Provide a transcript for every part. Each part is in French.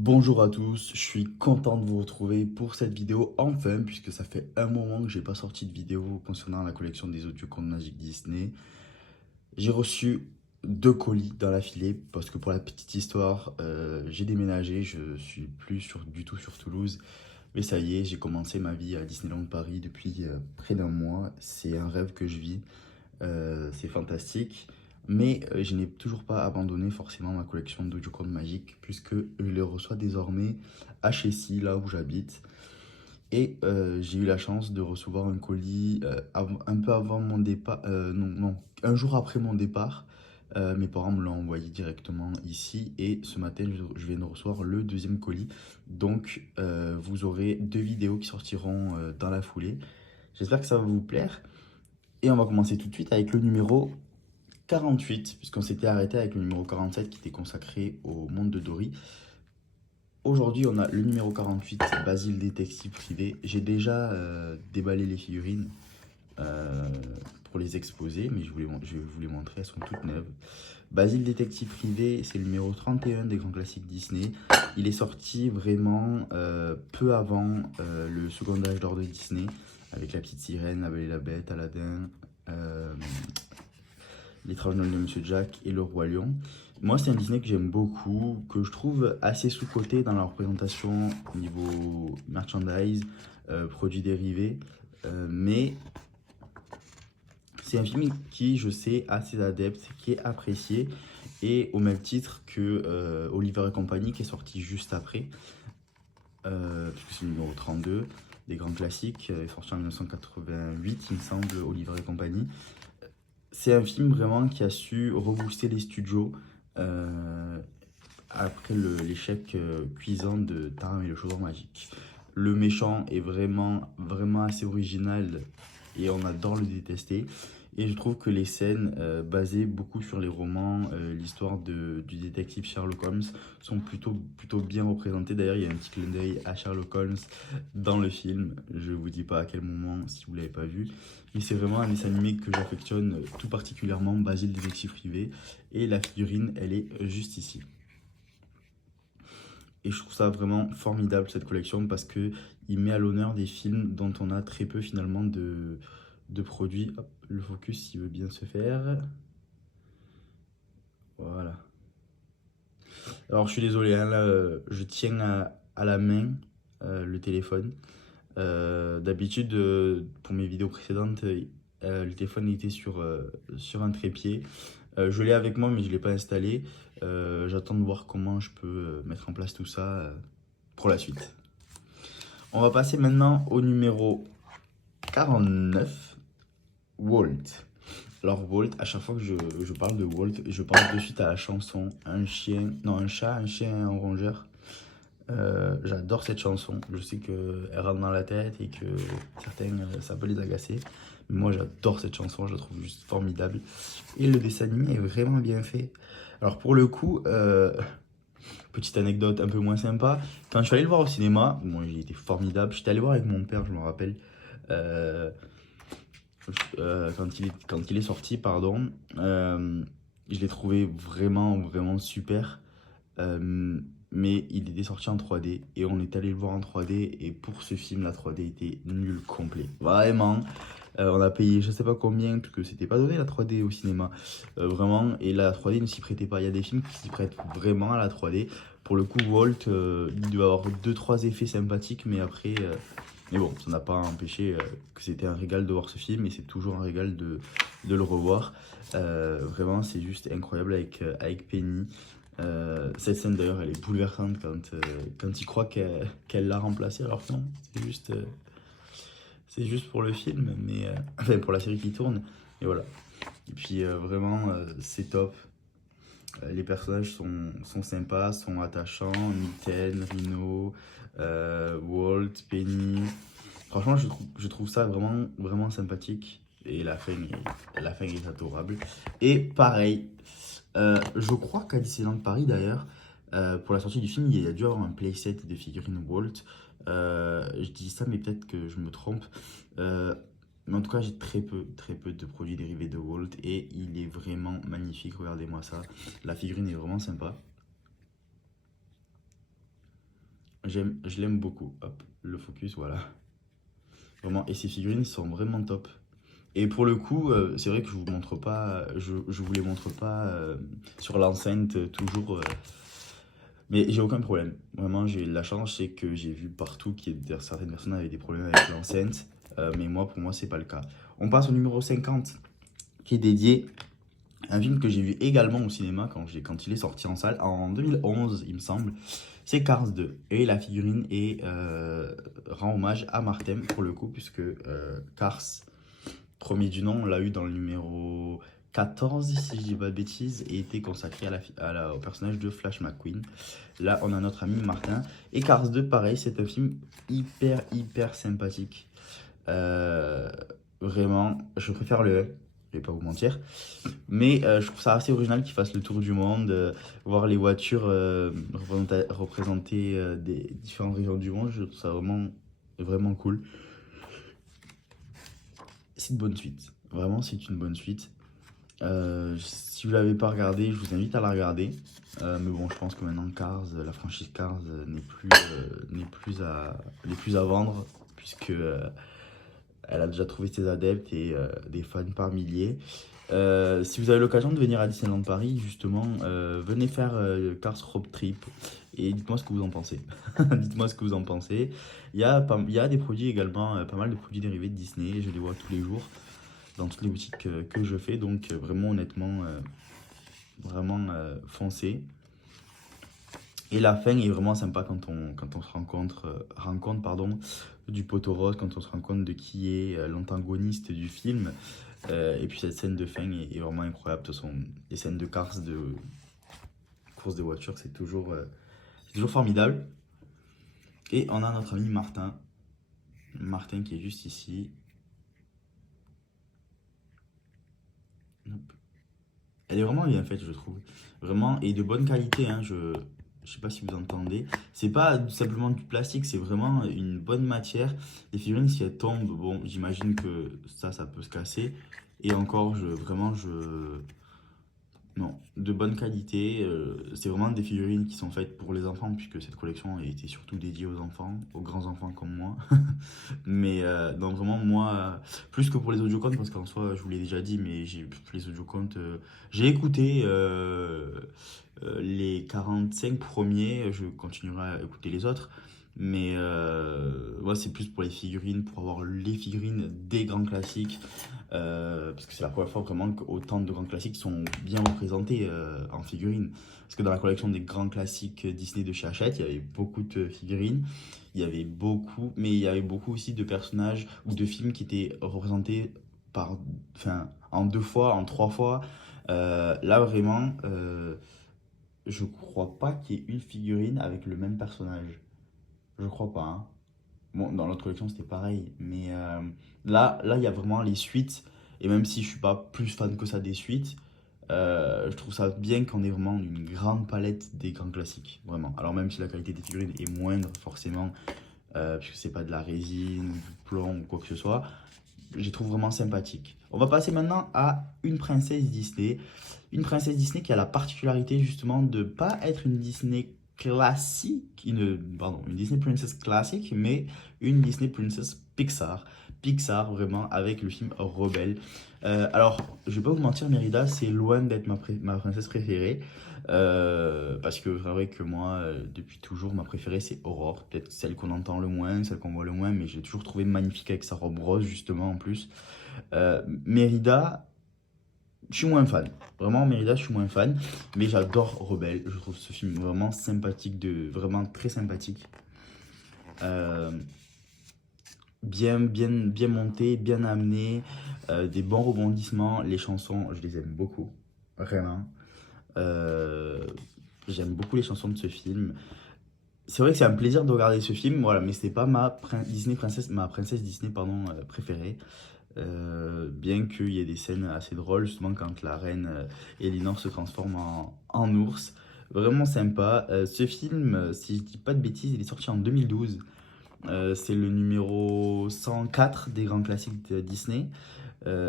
Bonjour à tous, je suis content de vous retrouver pour cette vidéo enfin, puisque ça fait un moment que j'ai pas sorti de vidéo concernant la collection des audiocontes magiques Disney. J'ai reçu deux colis dans la filée parce que pour la petite histoire, j'ai déménagé, je suis plus du tout sur Toulouse. Mais ça y est, j'ai commencé ma vie à Disneyland Paris depuis près d'un mois. C'est un rêve que je vis. C'est fantastique. Mais je n'ai toujours pas abandonné forcément ma collection d'Audiocontes magiques puisque je les reçois désormais à Chessy, là où j'habite. Et j'ai eu la chance de recevoir un colis un peu avant mon départ, non, un jour après mon départ. Mes parents me l'ont envoyé directement ici et ce matin je viens de recevoir le deuxième colis. Donc vous aurez deux vidéos qui sortiront dans la foulée. J'espère que ça va vous plaire. Et on va commencer tout de suite avec le numéro 48, puisqu'on s'était arrêté avec le numéro 47 qui était consacré au monde de Dory. Aujourd'hui, on a le numéro 48, Basile Détective Privé. J'ai déjà déballé les figurines euh, pour les exposer, mais je vais vous les montrer, elles sont toutes neuves. Basile Détective Privé, c'est le numéro 31 des grands classiques Disney. Il est sorti vraiment peu avant le second âge d'or de Disney, avec La Petite Sirène, La Belle et la Bête, Aladdin, L'étrange Noël de Monsieur Jack et Le Roi Lion. Moi, c'est un Disney que j'aime beaucoup, que je trouve assez sous-coté dans la représentation au niveau merchandise, produits dérivés. Mais c'est un film qui, je sais, a ses adeptes, qui est apprécié. Et au même titre que Oliver et compagnie, qui est sorti juste après, puisque c'est le numéro 32 des grands classiques, sorti en 1988, il me semble, Oliver et compagnie. C'est un film vraiment qui a su rebooster les studios euh, après l'échec cuisant de Taram et le chaudron magique. Le méchant est vraiment assez original et on adore le détester. Et je trouve que les scènes basées beaucoup sur les romans, l'histoire du détective Sherlock Holmes sont plutôt bien représentées. D'ailleurs, il y a un petit clin d'œil à Sherlock Holmes dans le film. Je vous dis pas à quel moment si vous l'avez pas vu. Mais c'est vraiment un dessin animé que j'affectionne tout particulièrement, Basile Détective Privé. Et la figurine, elle est juste ici. Et je trouve ça vraiment formidable cette collection parce que il met à l'honneur des films dont on a très peu finalement de produits. Hop, le focus il veut bien se faire. Voilà. Alors je suis désolé, hein, là je tiens à la main le téléphone. D'habitude, pour mes vidéos précédentes, le téléphone était sur un trépied. Je l'ai avec moi mais je ne l'ai pas installé. J'attends de voir comment je peux mettre en place tout ça pour la suite. On va passer maintenant au numéro 49, Walt. Alors Walt, à chaque fois que je parle de Walt, je pense de suite à la chanson Un chien, non un chat, un chien et un rongeur. J'adore cette chanson. Je sais qu'elle rentre dans la tête et que certains, ça peut les agacer. Mais moi j'adore cette chanson, je la trouve juste formidable. Et le dessin animé est vraiment bien fait. Alors pour le coup, petite anecdote un peu moins sympa. Quand je suis allé le voir au cinéma, bon, il était formidable. J'étais allé voir avec mon père, je me rappelle. Euh, quand il est sorti, pardon. Je l'ai trouvé vraiment super. Euh, mais il était sorti en 3D et on est allé le voir en 3D. Et pour ce film, la 3D était nul complet. Vraiment. On a payé je sais pas combien, parce que c'était pas donné la 3D au cinéma. Vraiment, et la 3D ne s'y prêtait pas. Il y a des films qui s'y prêtent vraiment à la 3D. Pour le coup, Walt, il doit avoir deux trois effets sympathiques, mais après. Mais bon, ça n'a pas empêché que c'était un régal de voir ce film et c'est toujours un régal de le revoir. Vraiment, c'est juste incroyable avec Penny. Cette scène d'ailleurs, elle est bouleversante quand il croit qu'elle l'a remplacé, alors que non, c'est juste pour le film, mais enfin pour la série qui tourne. Et voilà. Et puis vraiment, c'est top. Les personnages sont sympas, sont attachants. Mitten, Rhino, Walt, Penny. Franchement, je trouve ça vraiment sympathique. Et la fin est adorable. Et pareil, je crois qu'à Disneyland Paris d'ailleurs, pour la sortie du film, il y a dû avoir un playset de figurines Walt. Je dis ça, mais peut-être que je me trompe. Euh, mais en tout cas, j'ai très peu de produits dérivés de Walt et il est vraiment magnifique. Regardez-moi ça. La figurine est vraiment sympa. Je l'aime beaucoup. Hop, le focus, voilà. Vraiment, et ces figurines sont vraiment top. Et pour le coup, c'est vrai que je vous montre pas, je vous les montre pas sur l'enceinte toujours, mais j'ai aucun problème. Vraiment, j'ai la chance, c'est que j'ai vu partout certaines personnes avaient des problèmes avec l'enceinte, mais moi, pour moi, c'est pas le cas. On passe au numéro 50, qui est dédié à un film que j'ai vu également au cinéma quand il est sorti en salle, en 2011, il me semble. C'est Cars 2. Et la figurine rend hommage à Martin, pour le coup, puisque Cars, premier du nom, on l'a eu dans le numéro 14, si je dis pas de bêtises, et était consacré au personnage de Flash McQueen. Là, on a notre ami Martin. Et Cars 2, pareil, c'est un film hyper sympathique. Euh, Vraiment, je préfère le 1, je vais pas vous mentir. Mais je trouve ça assez original qu'il fasse le tour du monde, voir les voitures représenter des différentes régions du monde. Je trouve ça vraiment cool. C'est une bonne suite. Vraiment, c'est une bonne suite. Si vous l'avez pas regardé, je vous invite à la regarder. Mais bon, je pense que maintenant Cars, la franchise Cars n'est plus à vendre puisque elle a déjà trouvé ses adeptes et des fans par milliers. Si vous avez l'occasion de venir à Disneyland Paris, justement, venez faire Cars Road Trip et dites-moi ce que vous en pensez. Dites-moi ce que vous en pensez. Il y a des produits également, pas mal de produits dérivés de Disney. Je les vois tous les jours dans toutes les boutiques que je fais. Donc vraiment honnêtement, foncez. Et la fin est vraiment sympa quand on se rencontre pardon, du poteau rose, quand on se rend compte de qui est l'antagoniste du film. Et puis cette scène de fin est vraiment incroyable. De toute façon, les scènes de Cars, de course de voiture, c'est toujours formidable. Et on a notre ami Martin. Martin qui est juste ici. Hop. Elle est vraiment bien faite, je trouve. Vraiment, et de bonne qualité, hein, je sais pas si vous entendez. C'est pas simplement du plastique, c'est vraiment une bonne matière. Les figurines, si elles tombent, bon, j'imagine que ça peut se casser. Et encore, non, de bonne qualité. C'est vraiment des figurines qui sont faites pour les enfants, puisque cette collection était surtout dédiée aux enfants, aux grands enfants comme moi. Mais non, vraiment, moi, plus que pour les audiocontes, parce qu'en soi, je vous l'ai déjà dit, mais les audiocontes, j'ai écouté les 45 premiers, je continuerai à écouter les autres. Mais moi, c'est plus pour les figurines, pour avoir les figurines des grands classiques. Parce que c'est la première fois vraiment qu'autant de grands classiques sont bien représentés en figurines. Parce que dans la collection des grands classiques Disney de chez Hachette, il y avait beaucoup de figurines. Mais il y avait beaucoup aussi de personnages ou de films qui étaient représentés enfin, en 2 fois, en 3 fois. Là, vraiment, je crois pas qu'il y ait une figurine avec le même personnage. Je crois pas, hein. Bon, dans l'autre collection, c'était pareil. Mais là, il y a vraiment les suites. Et même si je suis pas plus fan que ça des suites, je trouve ça bien qu'on ait vraiment une grande palette des grands classiques. Vraiment. Alors, même si la qualité des figurines est moindre, forcément, puisque c'est pas de la résine, du plomb ou quoi que ce soit, je les trouve vraiment sympathiques. On va passer maintenant à une princesse Disney. Une princesse Disney qui a la particularité justement de pas être une Disney classique, une Disney Princess classique, mais une Disney Princess Pixar. Pixar, vraiment, avec le film Rebelle. Alors, je vais pas vous mentir, Mérida, c'est loin d'être ma princesse préférée. Parce que c'est vrai que moi, depuis toujours, ma préférée, c'est Aurore. Peut-être celle qu'on entend le moins, celle qu'on voit le moins, mais je l'ai toujours trouvée magnifique avec sa robe rose, justement, en plus. Mérida, je suis moins fan. Vraiment, Mérida, je suis moins fan. Mais j'adore Rebelle. Je trouve ce film vraiment sympathique, vraiment très sympathique. Euh, bien monté, bien amené. Des bons rebondissements. Les chansons, je les aime beaucoup. Vraiment. Euh, J'aime beaucoup les chansons de ce film. C'est vrai que c'est un plaisir de regarder ce film, voilà, mais c'était pas ma princesse Disney pardon, préférée. Bien qu'il y ait des scènes assez drôles, justement quand la reine Elinor se transforme en ours. Vraiment sympa. Ce film, si je dis pas de bêtises, il est sorti en 2012. C'est le numéro 104 des grands classiques de Disney.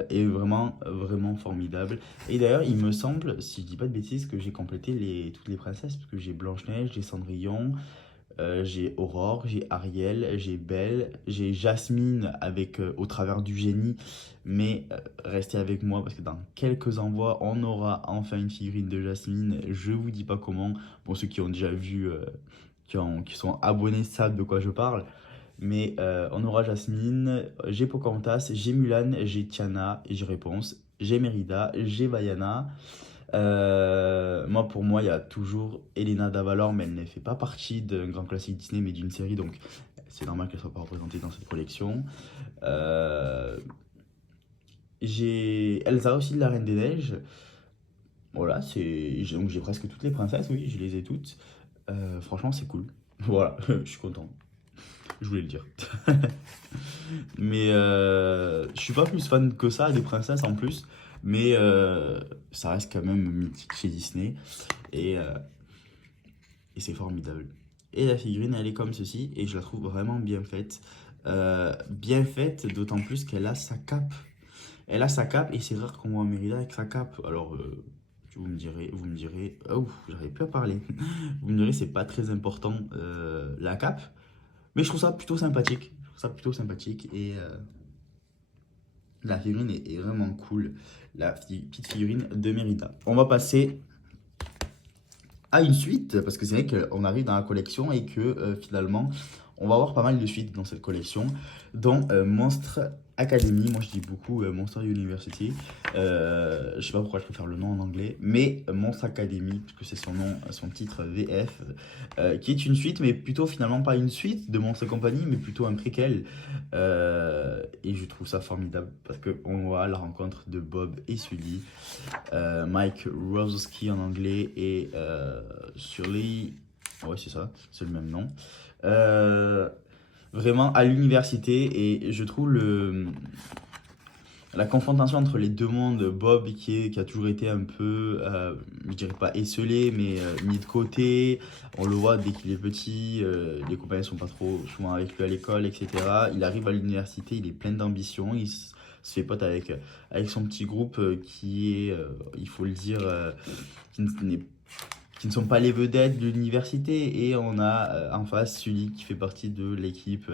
Et vraiment formidable. Et d'ailleurs, il me semble, si je dis pas de bêtises, que j'ai complété toutes les princesses, parce que j'ai Blanche-Neige, j'ai Cendrillon, j'ai Aurore, j'ai Ariel, j'ai Belle, j'ai Jasmine avec Au travers du génie. Mais restez avec moi parce que dans quelques envois, on aura enfin une figurine de Jasmine. Je vous dis pas comment. Pour ceux qui ont déjà vu, qui sont abonnés, savent de quoi je parle. Mais on aura Jasmine, j'ai Pocahontas, j'ai Mulan, j'ai Tiana et j'ai Réponse. J'ai Mérida, j'ai Vaiana. Pour moi, il y a toujours Elena Davalor, mais elle ne fait pas partie d'un grand classique Disney, mais d'une série, donc c'est normal qu'elle soit pas représentée dans cette collection. Euh, j'ai Elsa aussi de la Reine des Neiges. Voilà, donc j'ai presque toutes les princesses, oui, je les ai toutes. Franchement, c'est cool. Voilà, je suis content. Je voulais le dire. Mais je suis pas plus fan que ça des princesses en plus. Mais ça reste quand même mythique chez Disney. Et, euh, et c'est formidable. Et la figurine, elle est comme ceci. Et je la trouve vraiment bien faite. Bien faite, d'autant plus qu'elle a sa cape. Elle a sa cape et c'est rare qu'on voit Mérida avec sa cape. Alors, oh, j'arrive plus à parler. Vous me direz, c'est pas très important la cape. Mais je trouve ça plutôt sympathique. Je trouve ça plutôt sympathique et la figurine est vraiment cool. La petite figurine de Mérida. On va passer à une suite parce que c'est vrai qu'on arrive dans la collection et que finalement on va avoir pas mal de suites dans cette collection, dont Monster Academy. Moi je dis beaucoup Monster University. Je sais pas pourquoi je préfère le nom en anglais, mais Monster Academy, parce que c'est son nom, son titre VF, qui est une suite, mais plutôt finalement pas une suite de Monster Company, mais plutôt un préquel. Et je trouve ça formidable parce qu'on voit la rencontre de Bob et Sully, Mike Wazowski en anglais et Sully, ouais c'est ça, c'est le même nom. Euh, Vraiment à l'université et je trouve la confrontation entre les deux mondes, Bob qui a toujours été un peu, je dirais pas esselé, mais mis de côté. On le voit dès qu'il est petit, les copains sont pas trop souvent avec lui à l'école, etc. Il arrive à l'université, il est plein d'ambition, se fait pote avec son petit groupe qui est, il faut le dire, qui n'est qui ne sont pas les vedettes de l'université. Et on a en face Sully qui fait partie de l'équipe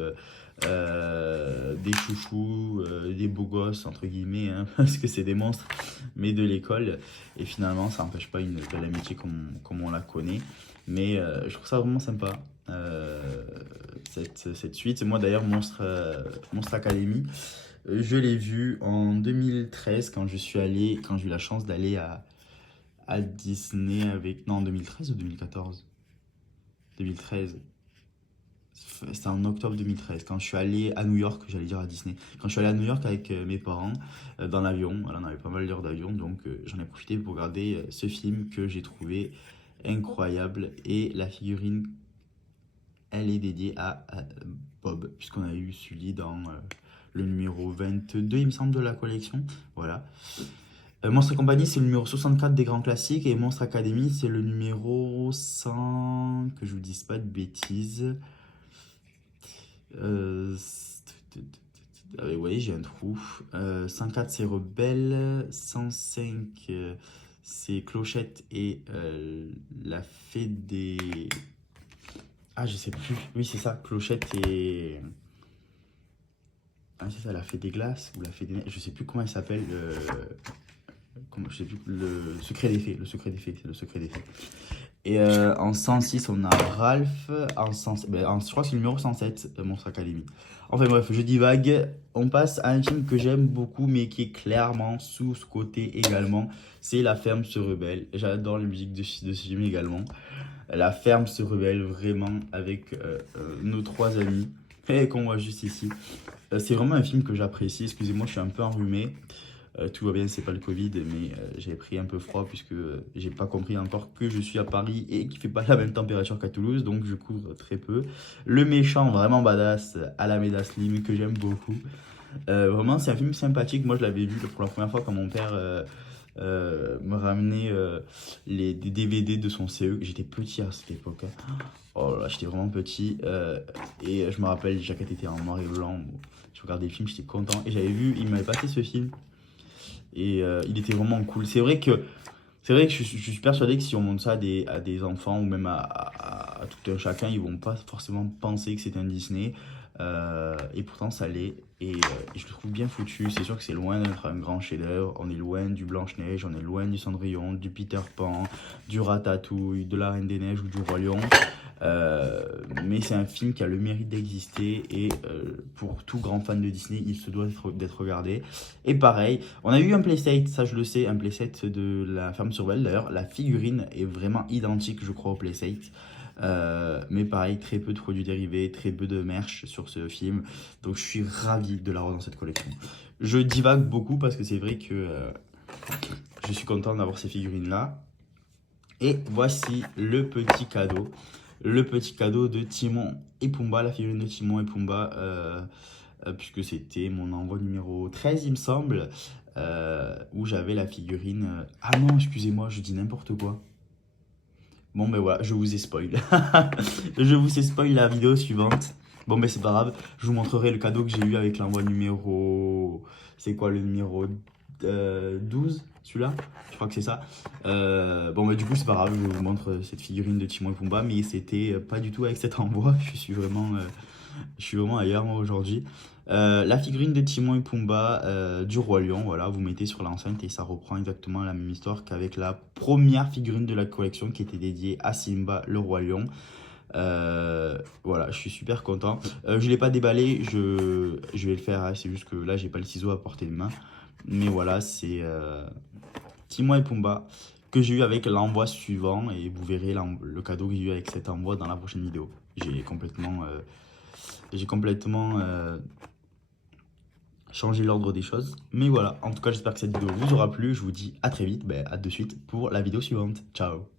des chouchous, des beaux gosses, entre guillemets, hein, parce que c'est des monstres, mais de l'école. Et finalement, ça n'empêche pas une belle amitié comme on la connaît. Mais je trouve ça vraiment sympa. Cette suite. Moi d'ailleurs, Monstre Academy, je l'ai vu en 2013 quand j'ai eu la chance d'aller à Disney avec... Non, en 2013 ou 2014? 2013. C'était en octobre 2013. Quand je suis allé à New York, j'allais dire à Disney. Quand je suis allé à New York avec mes parents dans l'avion, voilà, on avait pas mal d'heures d'avion, donc j'en ai profité pour regarder ce film que j'ai trouvé incroyable. Et la figurine, elle est dédiée à Bob, puisqu'on a eu Sully dans le numéro 22, il me semble, de la collection. Voilà. Monstre Company, c'est le numéro 64 des grands classiques. Et Monstre Academy, c'est le numéro 100. Que je vous dise pas de bêtises. Euh, vous voyez, j'ai un trou. 104, c'est Rebelle. 105, c'est Clochette et la fée des. Ah, je sais plus. Oui, c'est ça. Clochette et. Ah, c'est ça, la fée des glaces ou la fée des neiges. Je sais plus comment elle s'appelle. Je sais plus, le secret des fées, c'est le secret des fées. Et en 106, on a Ralph. Je crois que c'est le numéro 107, Monstre Academy. Enfin bref, je divague. On passe à un film que j'aime beaucoup, mais qui est clairement sous-coté également. C'est La Ferme se rebelle. J'adore la musique de ce film également. La Ferme se rebelle, vraiment, avec nos trois amis. Et qu'on voit juste ici. C'est vraiment un film que j'apprécie. Excusez-moi, je suis un peu enrhumé. Tout va bien, c'est pas le Covid, mais j'avais pris un peu froid puisque j'ai pas compris encore que je suis à Paris et qu'il fait pas la même température qu'à Toulouse, donc je couvre très peu. Le méchant, vraiment badass, Alameda Slim, que j'aime beaucoup. Vraiment, c'est un film sympathique. Moi, je l'avais vu pour la première fois quand mon père me ramenait des DVD de son CE. J'étais petit à cette époque, hein. Oh là, j'étais vraiment petit. Et je me rappelle, Jaquette était en noir et blanc. Bon, je regardais le film, j'étais content. Et j'avais vu, il m'avait passé ce film. Et il était vraiment cool. C'est vrai que je suis persuadé que si on montre ça à des enfants ou même à tout un chacun, ils vont pas forcément penser que c'est un Disney. Et pourtant ça l'est. Et je le trouve bien foutu. C'est sûr que c'est loin d'être un grand chef-d'œuvre. On est loin du Blanche-Neige, on est loin du Cendrillon, du Peter Pan, du Ratatouille, de la Reine des Neiges ou du Roi Lion. Mais c'est un film qui a le mérite d'exister et pour tout grand fan de Disney, il se doit d'être regardé. Et pareil, on a eu un playset, ça je le sais, un playset de la ferme sur Belle. D'ailleurs, la figurine est vraiment identique, je crois, au playset. Mais pareil, très peu de produits dérivés, très peu de merch sur ce film. Donc je suis ravi de l'avoir dans cette collection. Je divague beaucoup parce que c'est vrai que je suis content d'avoir ces figurines-là. Et voici le petit cadeau. Le petit cadeau de Timon et Pumba, la figurine de Timon et Pumba, puisque c'était mon envoi numéro 13, il me semble, où j'avais la figurine. Ah non, excusez-moi, je dis n'importe quoi. Bon, ben voilà, je vous ai spoil. Je vous ai spoil la vidéo suivante. Bon, ben c'est pas grave, je vous montrerai le cadeau que j'ai eu avec l'envoi numéro. C'est quoi le numéro 12, celui-là? Je crois que c'est ça. Bon, bah, du coup, c'est pas grave, je vous montre cette figurine de Timon et Pumba, mais c'était pas du tout avec cet envoi. Je suis vraiment ailleurs, moi, aujourd'hui. La figurine de Timon et Pumba du Roi Lion, voilà, vous mettez sur l'enceinte et ça reprend exactement la même histoire qu'avec la première figurine de la collection qui était dédiée à Simba, le Roi Lion. Voilà, je suis super content. Je l'ai pas déballé, je vais le faire, hein, c'est juste que là, j'ai pas le ciseau à portée de main. Mais voilà, c'est Timon et Pumba que j'ai eu avec l'envoi suivant et vous verrez le cadeau que j'ai eu avec cet envoi dans la prochaine vidéo. J'ai complètement changé l'ordre des choses. Mais voilà, en tout cas, j'espère que cette vidéo vous aura plu. Je vous dis à très vite, à de suite pour la vidéo suivante. Ciao!